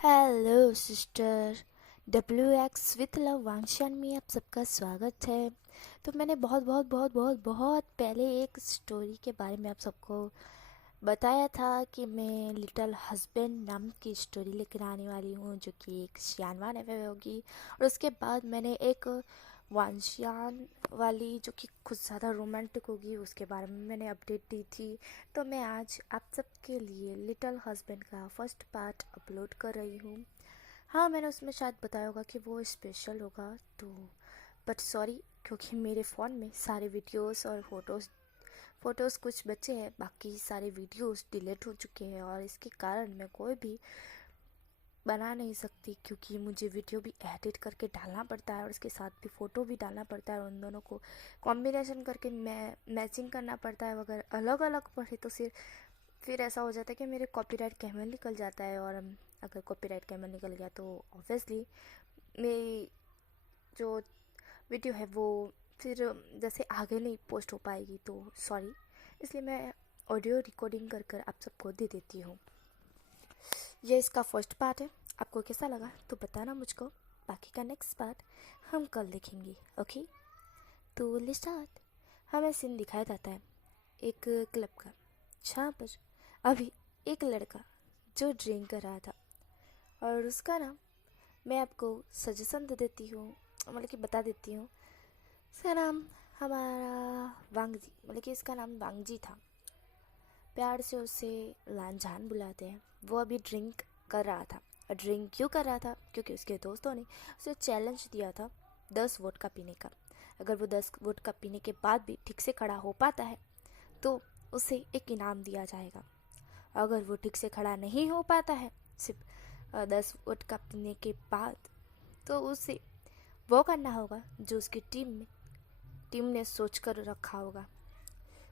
Hello sister. WX with love वांशन में आप सबका स्वागत है। तो मैंने बहुत बहुत बहुत बहुत बहुत पहले एक स्टोरी के बारे में आप सबको बताया था कि मैं लिटिल हस्बैंड नाम की स्टोरी लेकर आने वाली हूँ, जो कि एक शियानवान एवे होगी। और उसके बाद मैंने एक वांशियान वाली जो कि कुछ ज़्यादा रोमांटिक होगी, उसके बारे में मैंने अपडेट दी थी। तो मैं आज आप सबके लिए लिटिल हस्बैंड का फर्स्ट पार्ट अपलोड कर रही हूँ। हाँ, मैंने उसमें शायद बताया होगा कि वो स्पेशल होगा, तो बट सॉरी, क्योंकि मेरे फ़ोन में सारे वीडियोस और फोटोज़ कुछ बचे हैं, बाकी सारे वीडियोस डिलीट हो चुके हैं और इसके कारण मैं कोई भी बना नहीं सकती, क्योंकि मुझे वीडियो भी एडिट करके डालना पड़ता है और इसके साथ भी फ़ोटो भी डालना पड़ता है और उन दोनों को कॉम्बिनेशन करके मैचिंग करना पड़ता है। अगर अलग अलग पढ़े तो फिर ऐसा हो जाता है कि मेरे कॉपीराइट कैमरा निकल जाता है, और अगर कॉपीराइट कैमरा निकल गया तो ऑब्वियसली मेरी जो वीडियो है वो फिर जैसे आगे नहीं पोस्ट हो पाएगी, तो सॉरी। इसलिए मैं ऑडियो रिकॉर्डिंग कर कर आप सबको दे देती हूँ। ये इसका फर्स्ट पार्ट है। आपको कैसा लगा तो बताना मुझको। बाकी का नेक्स्ट पार्ट हम कल देखेंगे। ओके, तो लेट्स स्टार्ट। हमें सीन दिखाया जाता है एक क्लब का, जहाँ पर अभी एक लड़का जो ड्रिंक कर रहा था, और उसका नाम मैं आपको सजेशन दे देती हूँ, मतलब कि बता देती हूँ। उसका नाम हमारा वांगजी, मतलब कि इसका नाम वांगजी था। प्यार से उसे लांझान बुलाते हैं। वो अभी ड्रिंक कर रहा था। और ड्रिंक क्यों कर रहा था? क्योंकि उसके दोस्तों ने उसे चैलेंज दिया था 10 वोडका पीने का। अगर वो 10 वोडका पीने के बाद भी ठीक से खड़ा हो पाता है तो उसे एक इनाम दिया जाएगा। अगर वो ठीक से खड़ा नहीं हो पाता है सिर्फ 10 वोडका पीने के बाद, तो उसे वो करना होगा जो उसकी टीम ने सोच कर रखा होगा।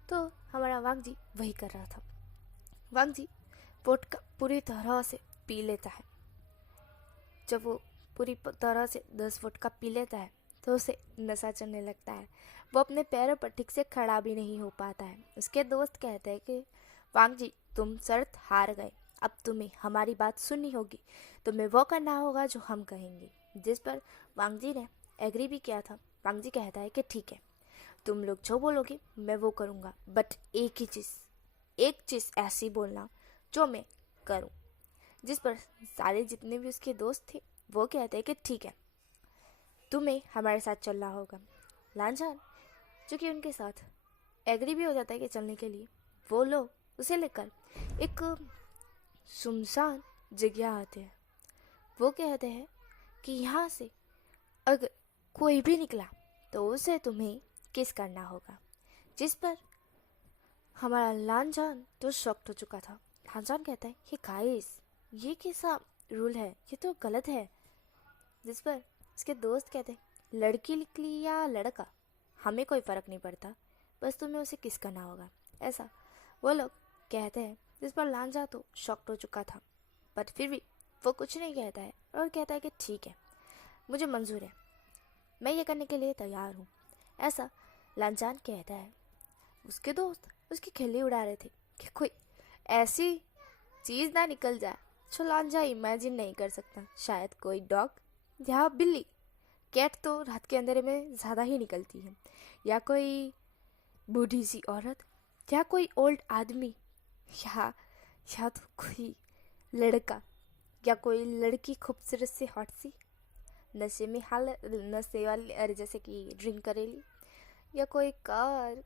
तो हमारा वांगजी वही कर रहा था। वांगजी वोडका पूरी तरह से पी लेता है। जब वो पूरी तरह से 10 वोडका पी लेता है तो उसे नशा चढ़ने लगता है। वो अपने पैरों पर ठीक से खड़ा भी नहीं हो पाता है। उसके दोस्त कहते हैं कि वांगजी, तुम शर्त हार गए, अब तुम्हें हमारी बात सुननी होगी, तुम्हें वो करना होगा जो हम कहेंगे। जिस पर वांगजी ने एग्री भी किया था। वांगजी कहता है कि ठीक है, तुम लोग जो बोलोगे मैं वो करूँगा, बट एक चीज़ ऐसी बोलना जो मैं करूँ। जिस पर सारे जितने भी उसके दोस्त थे वो कहते हैं कि ठीक है, तुम्हें हमारे साथ चलना होगा। लांझान जो कि उनके साथ एग्री भी हो जाता है कि चलने के लिए, वो लोग उसे लेकर एक सुनसान जगह आते हैं। वो कहते हैं कि यहाँ से अगर कोई भी निकला तो उसे तुम्हें किस करना होगा। जिस पर हमारा लांझान तो शॉक्ड हो चुका था। लांझान कहता है कि गाइस, ये कैसा रूल है, ये तो गलत है। जिस पर उसके दोस्त कहते हैं लड़की निकली या लड़का, हमें कोई फ़र्क नहीं पड़ता, बस तुम्हें उसे किस करना होगा, ऐसा वो लोग कहते हैं। जिस पर लांझा तो शॉक्ड हो चुका था, बट फिर भी वो कुछ नहीं कहता है और कहता है कि ठीक है, मुझे मंजूर है, मैं ये करने के लिए तैयार हूँ, ऐसा लांझान कहता है। उसके दोस्त उसकी खिल्ली उड़ा रहे थे कि कोई ऐसी चीज़ ना निकल जाए जो लांझा इमेजिन नहीं कर सकता। शायद कोई डॉग या बिल्ली, कैट तो रात के अंधेरे में ज़्यादा ही निकलती है, या कोई बूढ़ी सी औरत, या कोई ओल्ड आदमी, या या तो कोई लड़का या कोई लड़की खूबसूरत सी हॉट सी नशे वाली, अरे जैसे कि ड्रिंक करेली, या कोई कार।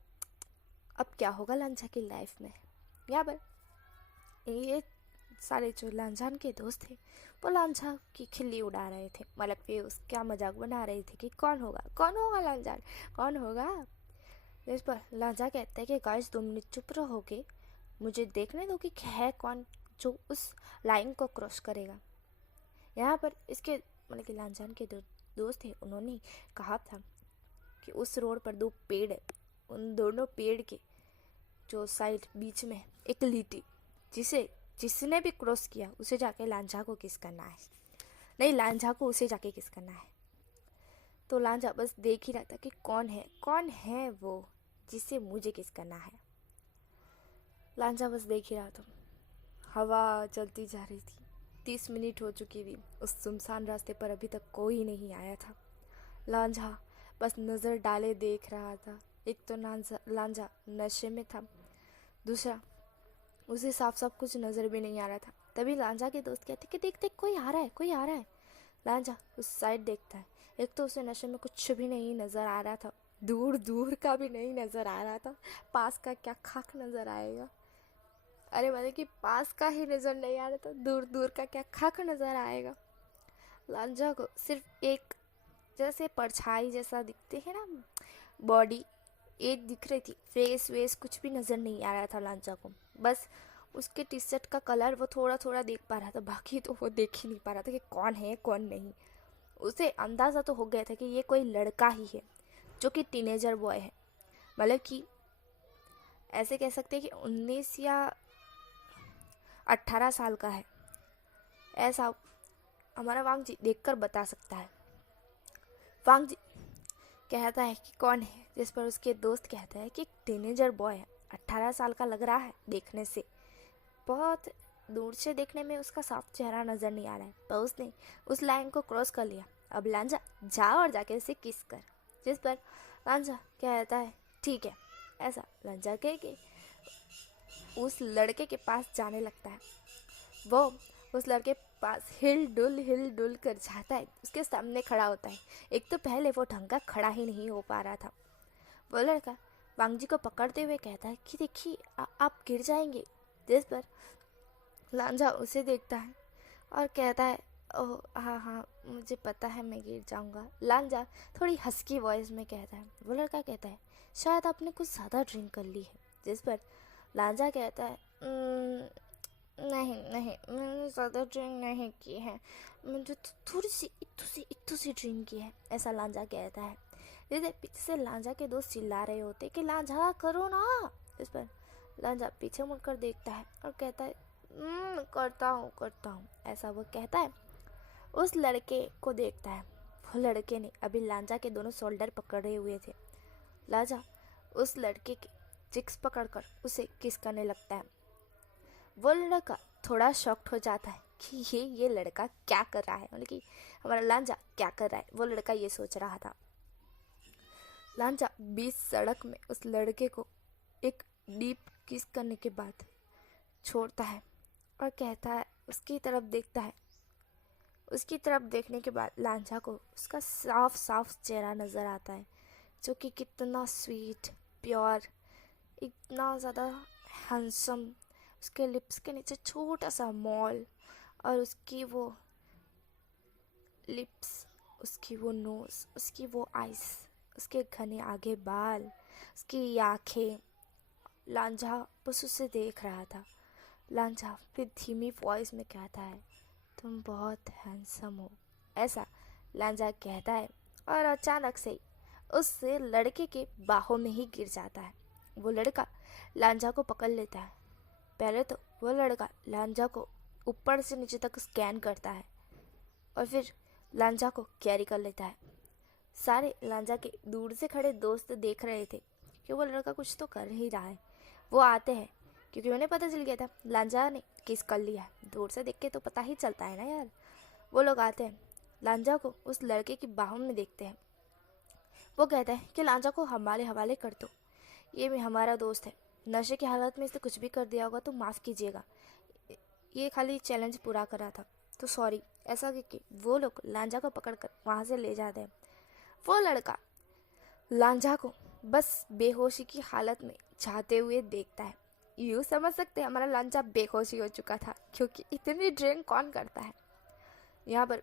अब क्या होगा लांझा की लाइफ में? यहाँ पर ये सारे जो लांझान के दोस्त थे वो लांझा की खिल्ली उड़ा रहे थे, मतलब कि उसका मजाक बना रहे थे कि कौन होगा लांझान, कौन होगा। इस पर लांझा कहता है कि गाइस, 2 मिनट चुप रहोगे, मुझे देखने दो कि है कौन जो उस लाइन को क्रॉस करेगा। यहाँ पर इसके मतलब कि लांझान के दोस्त थे, उन्होंने कहा था कि उस रोड पर 2 पेड़ है, उन दोनों पेड़ के जो साइड बीच में एक लीटी, जिसने भी क्रॉस किया उसे जाके लांझा को किस करना है, नहीं लांझा को उसे जाके किस करना है। तो लांझा बस देख ही रहा था कि कौन है वो जिसे मुझे किस करना है। लांझा बस देख ही रहा था। हवा चलती जा रही थी, 30 मिनट हो चुकी थी। उस सुनसान रास्ते पर अभी तक कोई नहीं आया था। लांझा बस नज़र डाले देख रहा था। एक तो लांझा नशे में था, दूसरा उसे साफ साफ कुछ नज़र भी नहीं आ रहा था। तभी लांझा के दोस्त कहते कि देख देख, कोई आ रहा है, कोई आ रहा है। लांझा उस साइड देखता है। एक तो उसे नशे में कुछ भी नहीं नज़र आ रहा था, दूर दूर का भी नहीं नज़र आ रहा था, पास का क्या खाक नज़र आएगा। अरे मतलब कि पास का ही नज़र नहीं आ रहा था, दूर दूर का क्या खाक नज़र आएगा। लांझा को सिर्फ एक जैसे परछाई जैसा दिखते हैं ना, बॉडी एक दिख रही थी, फेस वेस कुछ भी नज़र नहीं आ रहा था लांझा को। बस उसके टी शर्ट का कलर वो थोड़ा थोड़ा देख पा रहा था, बाकी तो वो देख ही नहीं पा रहा था कि कौन है कौन नहीं। उसे अंदाज़ा तो हो गया था कि ये कोई लड़का ही है जो कि टीनेजर बॉय है, मतलब कि ऐसे कह सकते हैं कि 19 या 18 साल का है, ऐसा हमारा वांग जी देखकर बता सकता है। वांग जी कहता है कि कौन है, जिस पर उसके दोस्त कहता है कि टीनेजर बॉय है, 18 साल का लग रहा है देखने से, बहुत दूर से देखने में उसका साफ चेहरा नज़र नहीं आ रहा है। पर उसने उस लाइन को क्रॉस कर लिया। अब लांझा जा और जाके उसे किस कर, जिस पर लांझा कहता है ठीक है। ऐसा लांझा कह के उस लड़के के पास जाने लगता है। वो उस लड़के पास हिल डुल कर जाता है, उसके सामने खड़ा होता है। एक तो पहले वो ढंग का खड़ा ही नहीं हो पा रहा था। वो लड़का वांग जी को पकड़ते हुए कहता है कि देखिए आप गिर जाएंगे, जिस पर लांझा उसे देखता है और कहता है ओह हाँ हाँ मुझे पता है मैं गिर जाऊंगा। लांझा थोड़ी हस्की वॉइस में कहता है। वो लड़का कहता है शायद आपने कुछ ज़्यादा ड्रिंक कर ली है, जिस पर लांझा कहता है नहीं नहीं मैंने ज़्यादा ड्रिंक नहीं की है, मुझे तो थोड़ी सी इतू सी ड्रिंक की है, ऐसा लांझा कहता है। जैसे पीछे से लांझा के दोस्त चिल्ला रहे होते कि लांझा करो ना, इस पर लांझा पीछे मुड़कर देखता है और कहता है करता हूँ, ऐसा वो कहता है। उस लड़के को देखता है। वो लड़के ने अभी लांझा के दोनों शोल्डर पकड़े हुए थे। लांझा उस लड़के के चिक्स पकड़कर उसे किस करने लगता है। वो लड़का थोड़ा शॉक्ड हो जाता है कि ये लड़का क्या कर रहा है, मतलब कि हमारा लांझा क्या कर रहा है, वो लड़का ये सोच रहा था। लांझा बीच सड़क में उस लड़के को एक डीप किस करने के बाद छोड़ता है और कहता है, उसकी तरफ देखता है। उसकी तरफ देखने के बाद लांझा को उसका साफ साफ चेहरा नज़र आता है, जो कि कितना स्वीट प्योर, इतना ज़्यादा हैंडसम। उसके लिप्स के नीचे छोटा सा मॉल, और उसकी वो लिप्स, उसकी वो नोज़, उसकी वो आइस, उसके घने आगे बाल, उसकी आँखें। लांझा बस उसे देख रहा था। लांझा फिर धीमी वॉइस में कहता है तुम बहुत हैंडसम हो, ऐसा लांझा कहता है और अचानक से उस लड़के के बाहों में ही गिर जाता है। वो लड़का लांझा को पकड़ लेता है। पहले तो वो लड़का लांझा को ऊपर से नीचे तक स्कैन करता है और फिर लांझा को कैरी कर लेता है। सारे लांझा के दूर से खड़े दोस्त देख रहे थे कि वो लड़का कुछ तो कर ही रहा है। वो आते हैं क्योंकि उन्हें पता चल गया था लांझा ने किस कर लिया है। दूर से देख के तो पता ही चलता है ना यार। वो लोग आते हैं, लांझा को उस लड़के की बाहों में देखते हैं। वो कहता है कि लांझा को हमारे हवाले कर दो, ये भी हमारा दोस्त है, नशे की हालत में इसने कुछ भी कर दिया होगा तो माफ़ कीजिएगा, ये खाली चैलेंज पूरा करा था तो सॉरी। ऐसा कि वो लोग लांझा को पकड़कर वहाँ से ले जाते हैं। वो लड़का लांझा को बस बेहोशी की हालत में जाते हुए देखता है। यूँ समझ सकते हैं हमारा लांझा बेहोशी हो चुका था, क्योंकि इतनी ड्रिंक कौन करता है। यहाँ पर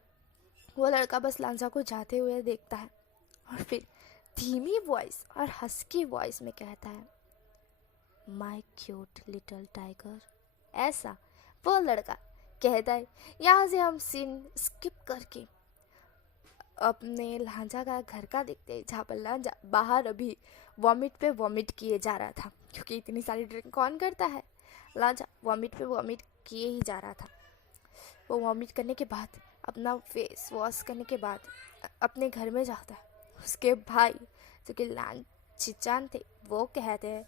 वो लड़का बस लांझा को जाते हुए देखता है और फिर धीमी वॉइस और हस्की वॉइस में कहता है माय क्यूट लिटिल टाइगर, ऐसा वो लड़का कहता है। यहाँ से हम सीन स्किप करके अपने लांझा का घर का देखते हैं, जहाँ पर लांझा बाहर अभी वॉमिट पे वॉमिट किए जा रहा था, क्योंकि इतनी सारी ड्रिंक कौन करता है। लांझा वॉमिट पे वॉमिट किए ही जा रहा था। वो वॉमिट करने के बाद अपना फेस वॉश करने के बाद अपने घर में जाता है। उसके भाई जो कि लांचिचान थे, वो कहते हैं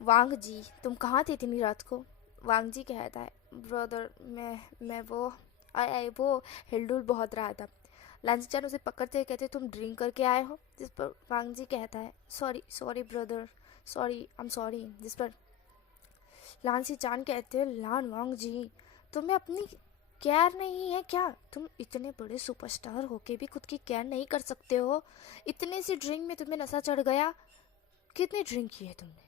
वांग जी तुम कहाँ थे इतनी रात को। वांग जी कहता है ब्रदर मैं वो आए आए वो हिलडुल बहुत रहा था। लांजीचान उसे पकड़ते हुए कहते तुम ड्रिंक करके आए हो, जिस पर वांग जी कहता है sorry sorry brother, sorry I am sorry. जिस पर लांजीचान कहते हैं लान वांग जी तुम्हें अपनी केयर नहीं है क्या? तुम इतने बड़े सुपरस्टार होके भी खुद की केयर नहीं कर सकते हो? इतने सी ड्रिंक में तुम्हें नशा चढ़ गया? कितनी ड्रिंक की है तुमने?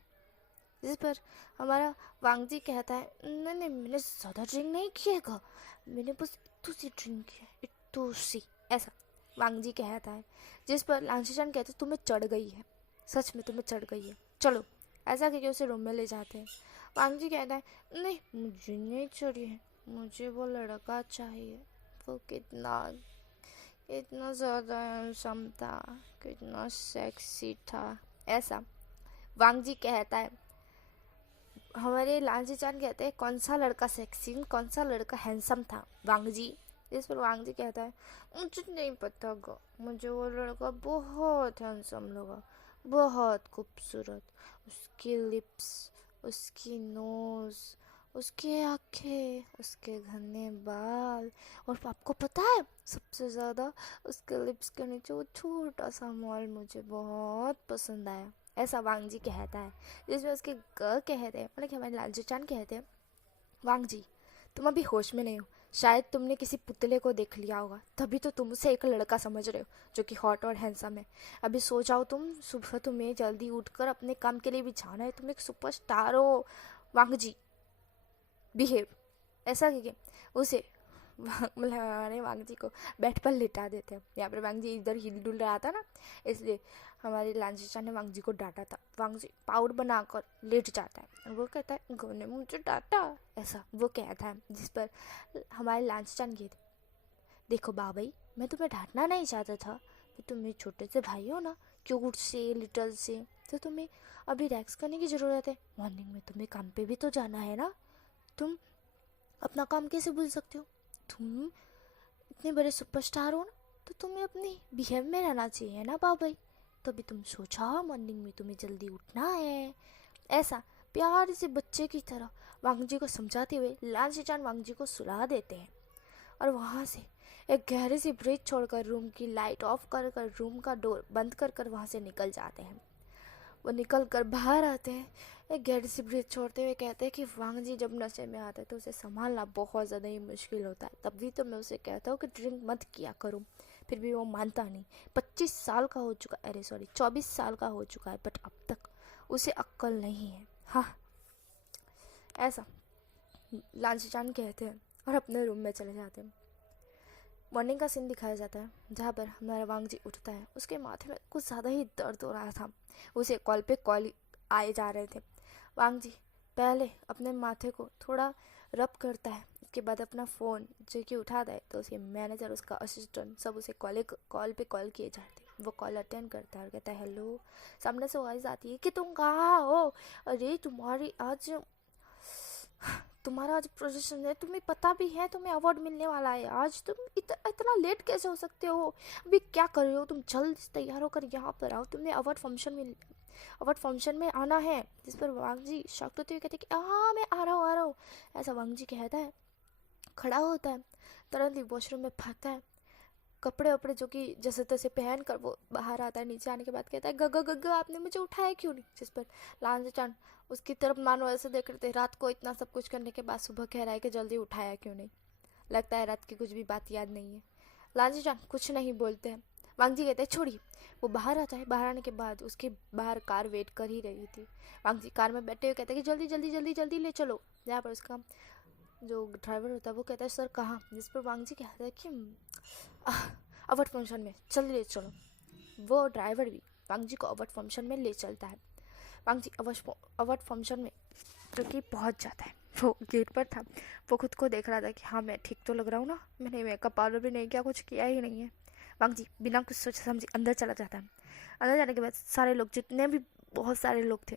जिस पर हमारा वांगजी कहता है नहीं नहीं मैंने ज़्यादा ड्रिंक नहीं किएगा, मैंने बस इतू सी ड्रिंक की है, इतू सी, ऐसा वांगजी कहता है। जिस पर लांशीचान कहते तुम्हें चढ़ गई है, सच में तुम्हें चढ़ गई है, चलो। ऐसा कहकर उसे रूम में ले जाते हैं। वांगजी कहता है नहीं मुझे नहीं चढ़ी है, मुझे वो लड़का चाहिए, वो कितना इतना ज़्यादा हैंडसम था, कितना सेक्सी था, ऐसा वांगजी कहता है। हमारे लांजीचान कहते हैं कौन सा लड़का सेक्सी, कौन सा लड़का हैंडसम था वांगजी? जिस पर वांगजी कहता है मुझे नहीं पता गा, मुझे वो लड़का बहुत हैंडसम लगा, बहुत खूबसूरत, उसकी लिप्स, उसकी नोज, उसकी आंखें, उसके घने बाल, और आपको पता है सबसे ज़्यादा उसके लिप्स के नीचे वो छोटा सा मॉल मुझे बहुत पसंद आया, ऐसा वांगजी कहता है। जिसमें उसके कहते हैं मतलब कि हमारे लालजीचान कहते हैं वांग जी तुम अभी होश में नहीं हो, शायद तुमने किसी पुतले को देख लिया होगा, तभी तो तुम उसे एक लड़का समझ रहे हो जो कि हॉट और हैंडसम है। अभी सो जाओ तुम, सुबह तुम्हें जल्दी उठकर अपने काम के लिए भी जाना है, तुम एक सुपरस्टार हो वांग जी, बिहेव। ऐसा कि उसे मतलब हमारे वांग जी को बेड पर लिटा देते हैं। यहाँ पर वांग जी इधर हिल डुल रहा था ना, इसलिए हमारे लांजीचान ने वांग जी को डांटा था। वांग जी पाउडर बनाकर लेट जाता है और वो कहता है गो ने मुझे डांटा, ऐसा वो कहता है। जिस पर हमारे लांजीचान कहते देखो बाबाई मैं तुम्हें डांटना नहीं चाहता था, कि तुम मेरे छोटे से भाई हो ना, क्यूट से लिटल से, तो तुम्हें अभी रिलैक्स करने की ज़रूरत है, मॉर्निंग में तुम्हें काम पे भी तो जाना है ना, तुम अपना काम कैसे भूल सकते हो? तुम इतने बड़े सुपरस्टार हो ना, तो तुम्हें अपनी बिहेव में रहना चाहिए ना बाबाई, तो अभी तुम सोचा मॉर्निंग में तुम्हें जल्दी उठना है, ऐसा प्यार से बच्चे की तरह वांगजी को समझाते हुए लांजीचान वांगजी को सुला देते हैं। और वहाँ से एक गहरी सी ब्रीथ छोड़कर रूम की लाइट ऑफ कर कर रूम का डोर बंद कर कर वहाँ से निकल जाते हैं। वो निकल कर बाहर आते हैं, एक गहरी सी ब्रीथ छोड़ते हुए कहते हैं कि वांग जी जब नशे में आते हैं तो उसे संभालना बहुत ज़्यादा ही मुश्किल होता है, तभी तो मैं उसे कहता हूँ कि ड्रिंक मत किया करो, फिर भी वो मानता नहीं। 25 साल का हो चुका, अरे सॉरी 24 साल का हो चुका है, बट अब तक उसे अक्ल नहीं है। हाँ, ऐसा लांजीचान कहते हैं और अपने रूम में चले जाते हैं। मॉर्निंग का सीन दिखाया जाता है जहाँ पर हमारा वांग जी उठता है, उसके माथे में कुछ ज़्यादा ही दर्द हो रहा था, उसे कॉल पे कॉल आए जा रहे थे। वांग जी पहले अपने माथे को थोड़ा रब करता है, उसके बाद अपना फ़ोन जो कि उठाता है तो उसके मैनेजर, उसका असिस्टेंट सब उसे कॉल पे कॉल किए जाते हैं। वो कॉल अटेंड करता है और कहता है हेलो, सामने से आवाज़ आती है कि तुम कहाँ हो, अरे तुम्हारा आज प्रोजेक्शन है, तुम्हें पता भी है तुम्हें अवार्ड मिलने वाला है आज, तुम इतना लेट कैसे हो सकते हो, अभी क्या कर रहे हो, तुम जल्द तैयार होकर यहाँ पर आओ, तुमने अवार्ड फंक्शन में आना है। जिस पर वांग जी शॉक्ड होते हुए कहते कि हाँ मैं आ रहा हूँ, ऐसा वांग जी कहता है, खड़ा होता है, तुरंत ही वॉशरूम में भागता है, कपड़े वपड़े जो कि जैसे तैसे पहन कर वो बाहर आता है। नीचे आने के बाद कहता है गगा गगा आपने मुझे उठाया क्यों नहीं? जिस पर लांजीचान उसकी तरफ मानो ऐसे देख रहे थे, रात को इतना सब कुछ करने के बाद सुबह कह रहा है कि जल्दी उठाया क्यों नहीं, लगता है रात की कुछ भी बात याद नहीं है। लांजीचान कुछ नहीं बोलते हैं। वांग जी कहते हैं छोड़िए। वो बाहर आता है, बाहर आने के बाद उसके बाहर कार वेट कर ही रही थी। वांग जी कार में बैठे हुए कहते हैं कि जल्दी जल्दी जल्दी जल्दी ले चलो। जहाँ पर उसका जो ड्राइवर होता है वो कहता है सर कहाँ? जिस पर वांग जी कहता है कि अवार्ड फंक्शन में जल्दी ले चलो। वो ड्राइवर भी वांग जी को अवार्ड फंक्शन में ले चलता है। वांग जी अवार्ड फंक्शन में जो कि पहुँच जाता है, वो गेट पर था, वो खुद को देख रहा था कि हाँ मैं ठीक तो लग रहा हूँ ना, मैंने मेकअप पाउडर भी नहीं किया, कुछ किया ही नहीं है। वांग जी बिना कुछ सोचे समझे अंदर चला जाता है। अंदर जाने के बाद सारे लोग, जितने भी बहुत सारे लोग थे,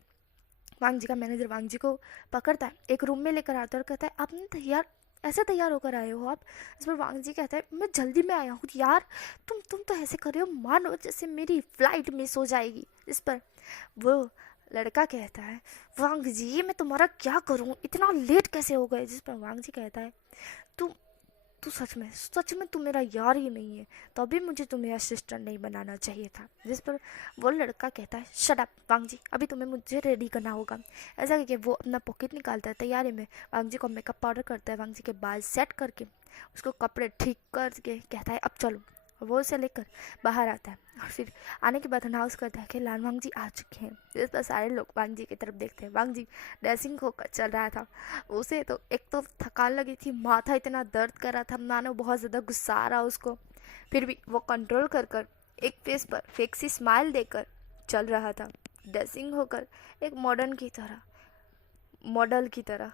वांग जी का मैनेजर वांग जी को पकड़ता है, एक रूम में लेकर आता है और कहता है आपने ऐसे तैयार होकर आए हो आप? इस पर वांग जी कहता है मैं जल्दी में आया हूँ यार, तुम तो ऐसे कर रहे हो मानो जैसे मेरी फ्लाइट मिस हो जाएगी। इस पर वो लड़का कहता है वांग जी मैं तुम्हारा क्या करूँ, इतना लेट कैसे हो गए? जिस पर वांग जी कहता है तुम तू सच में तू मेरा यार ही नहीं है, तभी मुझे तुम्हें असिस्टेंट नहीं बनाना चाहिए था। जिस पर वो लड़का कहता है, शट अप वांग जी, अभी तुम्हें मुझे रेडी करना होगा। ऐसा करके वो अपना पॉकेट निकालता है, तैयारी में वांग जी को मेकअप पाउडर करता है, वांग जी के बाल सेट करके उसको कपड़े ठीक करके कहता है अब चलो। और वो उसे लेकर बाहर आता है और फिर आने के बाद अनाउंस करता है कि लाल वांग जी आ चुके हैं। जिस पर सारे लोग वांग जी की तरफ देखते हैं। वांग जी ड्रेसिंग होकर चल रहा था। उसे तो एक तो थकान लगी थी, माथा इतना दर्द कर रहा था, मानो बहुत ज़्यादा गुस्सा आ रहा उसको। फिर भी वो कंट्रोल कर एक फेस पर फेक सी स्माइल देकर चल रहा था, ड्रेसिंग होकर एक मॉडल की तरह।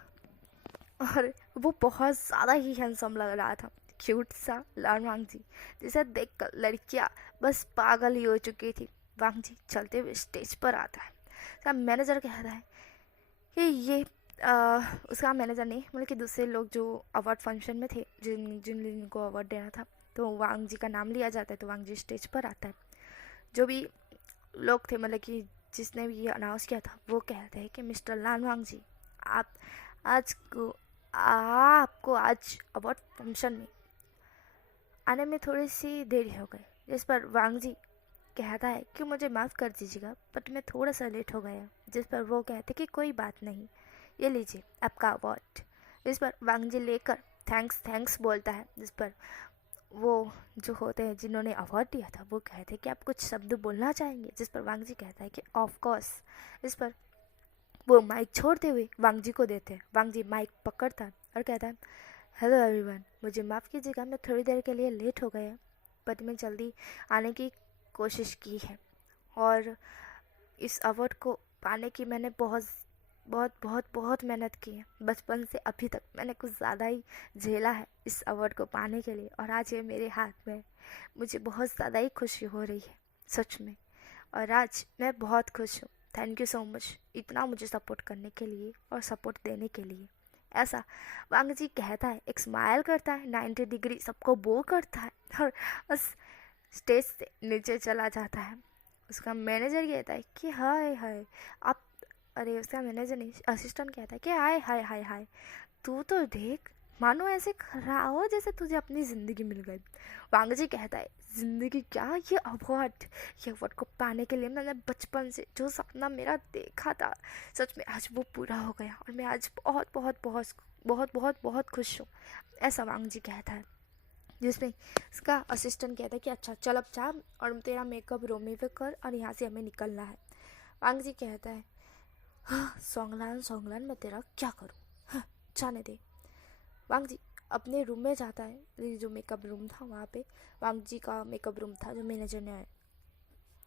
और वो बहुत ज़्यादा ही हैंडसम लग रहा था, क्यूट सा लाल वांग जी, जिसे देखकर लड़कियां बस पागल ही हो चुकी थी। वांग जी चलते हुए स्टेज पर आता है। उसका मैनेजर कहता है कि उसका मैनेजर नहीं, मतलब कि दूसरे लोग जो अवार्ड फंक्शन में थे, जिनको अवार्ड देना था, तो वांग जी का नाम लिया जाता है। तो वांग जी स्टेज पर आता है। जो भी लोग थे, मतलब कि जिसने भी ये अनाउंस किया था, वो कहते हैं कि मिस्टर लाल वांग जी, आप आज को आपको आज अवार्ड फंक्शन में आने में थोड़ी सी देरी हो गई। जिस पर वांग जी कहता है कि मुझे माफ़ कर दीजिएगा, बट मैं थोड़ा सा लेट हो गया। जिस पर वो कहते कि कोई बात नहीं, ये लीजिए आपका अवार्ड। जिस पर वांग जी लेकर थैंक्स बोलता है। जिस पर वो जो होते हैं जिन्होंने अवार्ड दिया था, वो कहते हैं कि आप कुछ शब्द बोलना चाहेंगे। जिस पर वांग जी कहता है कि ऑफ कोर्स। इस पर वो माइक छोड़ते हुए वांग जी को देते हैं। वांग जी माइक पकड़ता है और कहता है, हेलो एवरीवन, मुझे माफ़ कीजिएगा, मैं थोड़ी देर के लिए लेट हो गया, बट मैं जल्दी आने की कोशिश की है। और इस अवार्ड को पाने की मैंने बहुत मेहनत की है। बचपन से अभी तक मैंने कुछ ज़्यादा ही झेला है इस अवार्ड को पाने के लिए, और आज ये मेरे हाथ में है। मुझे बहुत ज़्यादा ही खुशी हो रही है, सच में। और आज मैं बहुत खुश हूँ। थैंक यू सो मच इतना मुझे सपोर्ट करने के लिए और सपोर्ट देने के लिए। ऐसा वांग जी कहता है, एक स्माइल करता है, 90 डिग्री सबको बो करता है और बस स्टेज से नीचे चला जाता है। उसका मैनेजर कहता है कि हाय हाय आप, अरे उसका मैनेजर नहीं, असिस्टेंट कहता है कि हाय हाय हाय हाय, तू तो देख, मानो ऐसे खड़ा हो जैसे तुझे अपनी ज़िंदगी मिल गई। वांग जी कहता है, ज़िंदगी क्या, ये अवार्ड को पाने के लिए मैंने बचपन से जो सपना मेरा देखा था, सच में आज वो पूरा हो गया, और मैं आज बहुत खुश हूँ। ऐसा वांग जी कहता है। जिसमें उसका असिस्टेंट कहता है कि अच्छा चल अब जा और तेरा मेकअप रूम में पे कर, और यहाँ से हमें निकलना है। वांग जी कहता है, हाँ सोंगलान मैं तेरा क्या करूँ, हाँ जाने दे। वांग जी अपने रूम में जाता है। जो मेकअप रूम था वहाँ पे वांग जी का मेकअप रूम था, जो मैनेजर ने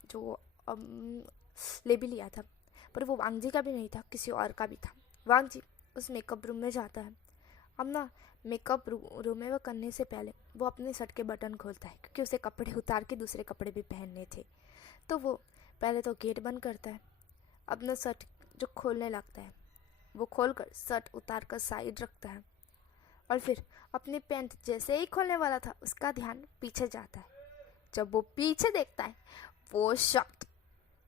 जो ले भी लिया था, पर वो वांग जी का भी नहीं था, किसी और का भी था। वांग जी उस मेकअप रूम में जाता है। अब ना मेकअप रूम में वो करने से पहले वो अपने शर्ट के बटन खोलता है, क्योंकि उसे कपड़े उतार के दूसरे कपड़े भी पहनने थे। तो वो पहले तो गेट बंद करता है, अपना शर्ट जो खोलने लगता है वो खोलकर शर्ट उतार कर साइड रखता है, और फिर अपनी पैंट जैसे ही खोलने वाला था उसका ध्यान पीछे जाता है। जब वो पीछे देखता है वो शॉक्ड,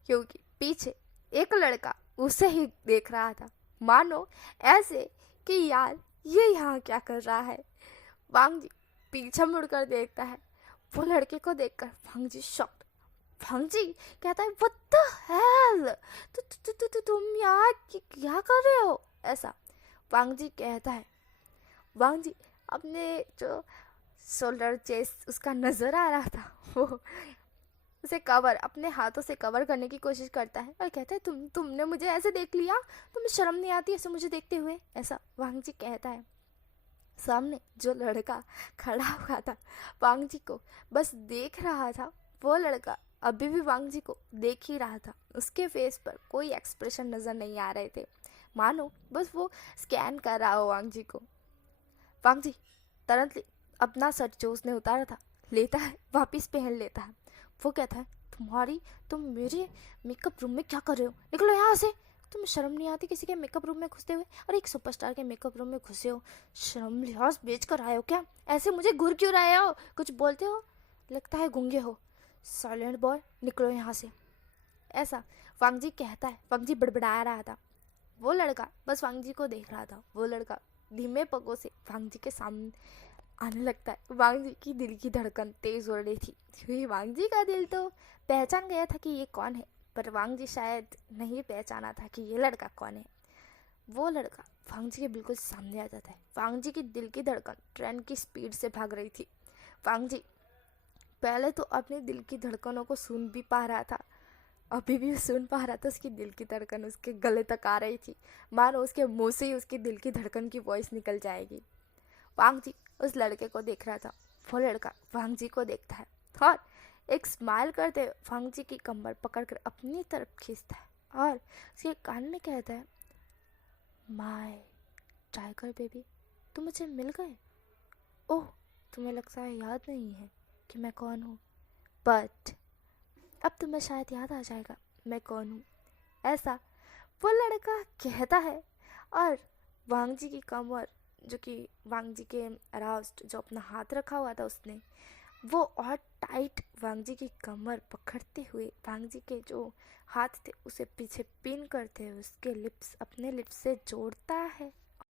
क्योंकि पीछे एक लड़का उसे ही देख रहा था, मानो ऐसे कि यार ये यहाँ क्या कर रहा है। वांग जी पीछे मुड़कर देखता है, वो लड़के को देखकर वांग जी शॉक्ड। वांग जी कहता है, व्हाट द हेल, तुम यहाँ क्या कर रहे हो। ऐसा वांग जी कहता है। वांग जी अपने जो शोल्डर चेस्ट उसका नज़र आ रहा था, वो उसे अपने हाथों से कवर करने की कोशिश करता है और कहता है, तुमने मुझे ऐसे देख लिया, तुम्हें शर्म नहीं आती ऐसे मुझे देखते हुए। ऐसा वांग जी कहता है। सामने जो लड़का खड़ा हुआ था वांग जी को बस देख रहा था, वो लड़का अभी भी वांग जी को देख ही रहा था। उसके फेस पर कोई एक्सप्रेशन नज़र नहीं आ रहे थे, मानो बस वो स्कैन कर रहा हो वांग जी को। वांग जी तुरंत अपना शर्ट जो उसने उतारा था लेता है, वापस पहन लेता है। वो कहता है, तुम मेरे मेकअप रूम में क्या कर रहे हो, निकलो यहाँ से, तुम्हें शर्म नहीं आती किसी के मेकअप रूम में घुसते हुए, और एक सुपरस्टार के मेकअप रूम में घुसे हो, शर्म लिहाज बेच कर आए हो क्या, ऐसे मुझे घूर क्यों रहे हो, कुछ बोलते हो, लगता है गूंगे हो, साइलेंट बॉय निकलो यहाँ से। ऐसा वांग जी कहता है। वांग जी बड़बड़ा रहा था, वो लड़का बस वांग जी को देख रहा था। वो लड़का धीमे पगों से वांग जी के सामने आने लगता है। वांग जी की दिल की धड़कन तेज हो रही थी, क्योंकि वांग जी का दिल तो पहचान गया था कि ये कौन है, पर वांग जी शायद नहीं पहचाना था कि ये लड़का कौन है। वो लड़का वांग जी के बिल्कुल सामने आ जाता है। वांग जी की दिल की धड़कन ट्रेन की स्पीड से भाग रही थी। वांग जी पहले तो अपने दिल की धड़कनों को सुन भी पा रहा था, अभी भी सुन पा रहा था। उसकी दिल की धड़कन उसके गले तक आ रही थी, मानो उसके मुंह से ही उसकी दिल की धड़कन की वॉइस निकल जाएगी। वांग जी उस लड़के को देख रहा था। वो लड़का वांग जी को देखता है और एक स्माइल करते हुए वांग जी की कमर पकड़कर अपनी तरफ खींचता है और उसके कान में कहता है, माय टाइगर बेबी, तुम मुझे मिल गए। ओह, तुम्हें लगता है याद नहीं है कि मैं कौन हूँ, बट अब तुम्हें शायद याद आ जाएगा मैं कौन हूँ। ऐसा वो लड़का कहता है और वांग जी की कमर, जो कि वांग जी के अराउस्ड जो अपना हाथ रखा हुआ था उसने, वो और टाइट वांग जी की कमर पकड़ते हुए वांग जी के जो हाथ थे उसे पीछे पिन करते हुए उसके लिप्स अपने लिप्स से जोड़ता है